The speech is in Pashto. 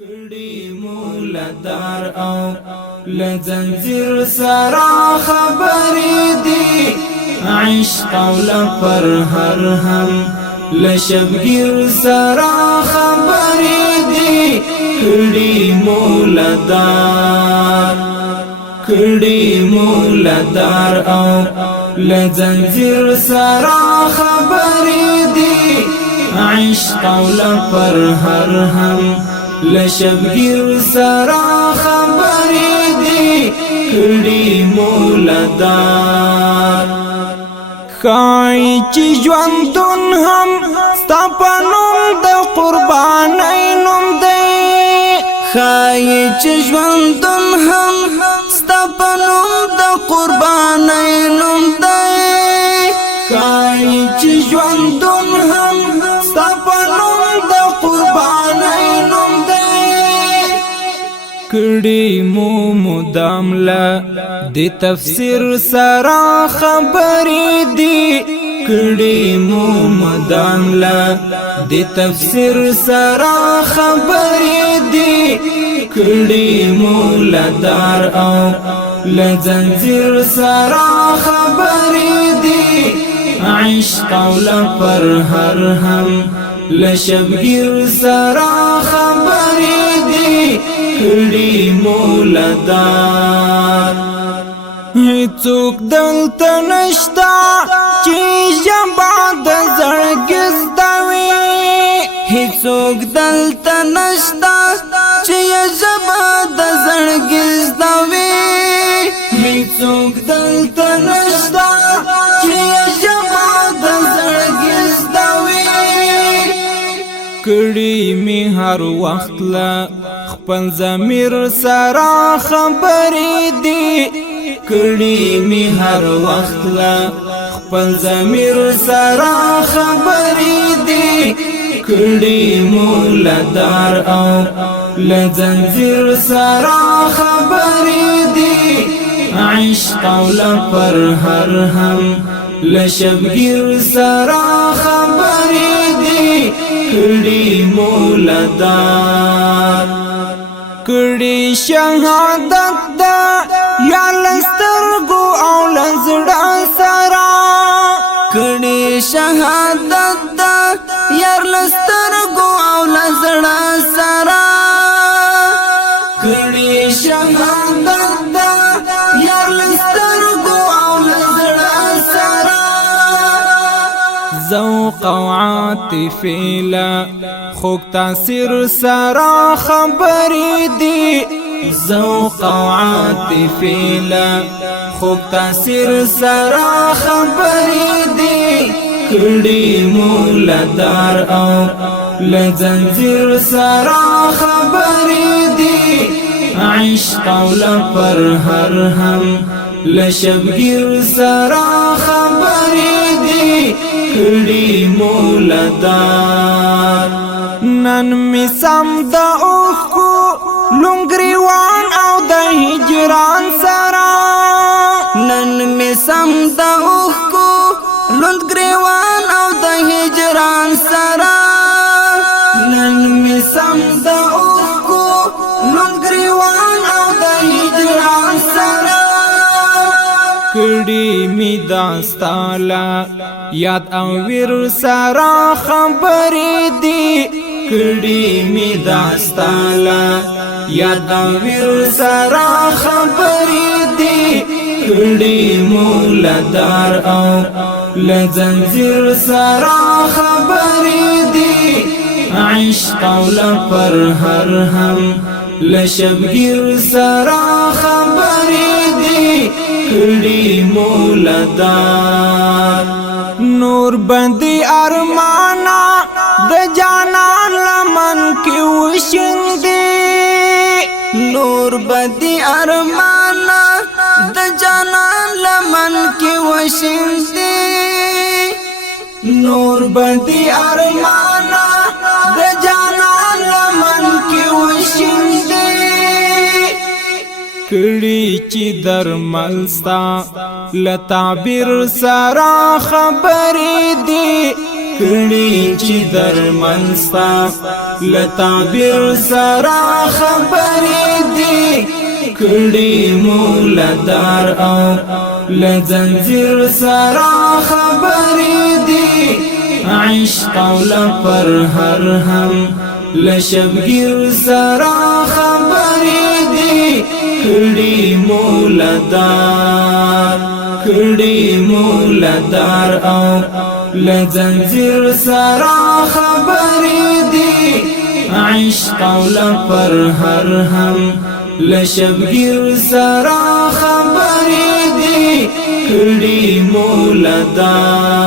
کړي مولدار او لزنجیر سرا خبرې دي عشق او لپر هر هم لشبگیر سرا خبرې دي کړي مولدار او لزنجیر سرا خبرې دي عشق او لپر هر هم لشبگیر سرا خبرې دي کړي مولدار خای چې ژوندون هم ستا په نوم د قربانۍ نوم دی خای چې ژوندون هم ستا په نوم د قربانۍ نوم دی خای چې ژوندون هم ستا په نوم د قربانۍ نوم دی کړي مو مدام لا د تفسیر سره خبرې دي کړي مو مدام لا د تفسیر سره خبرې دي کړي مولدار او لزنجیر سره خبرې دي عشق او لپر هر هم لشبگیر سرا خبرې دي کړي مولدار هیڅوک دلته نشتا چې ژبه د زړګي زده وي هیڅوک دلته نشتا چې ژبه د زړګي زده وي هیڅوک دلته نشتا چې ژبه د زړګي زده وي کړي می هر وخت لا خپل ضمیر سره خبرې دي کړي می هر وخت لا خپل ضمیر سره خبرې دي کړي مولدار او لزنجیر سره خبرې دي عشق او لپر هر هم لشبگیر سره خبرې دي کړي مولدار کړي شهادت دا یا لسترګو او لزړه سره کړي شهادت دا یا لسترګو او لزړه سره کړي شهادت دا یا لسترګو او لزړه سره ذوق او عاطفه لا خوږ تاثیر سره خبرې دي ذوق او عاطفه لا خوږ تاثیر سره خبرې دي کړي مولدار او لزنجیر سره خبرې دي عشق او لپر هر هم لشبگیر سره خبرې دي کړي مولدار نن می سم د اوخو لونګریوان او د هجران سره نن می سم د اوخو لونګریوان او د هجران سره نن می سم د اوخو لونګریوان او د هجران سره کړي می داستالا یاد او ویر سره خبرې دي کړي می داستالا یاد او ویر سره خبرې دي کړي مولدار او لزنجیر سره خبرې دي عشق او لپر هر هم لشبگیر سره خبرې دي کړي مولدار نور بندي ارمانا د جانان لمن کې وشندې نور بندي ارمانا د جانان لمن کې وشندې نور بندي ارمانا د جانان لمن کې وشندې کړي چې درملستا لتعبیر سره خبرې دي کړي چې درمنستا لتعبیر سرا خبرې دي کړي مولدار او لزنجیر سرا خبرې دي عشق او لپر هر هم لشبگیر سرا خبرې دي کړي مولدار او لزنجیر سرا خبرې دي عشق او لپر هر هم لشبگیر سرا خبرې دي کړي مولدار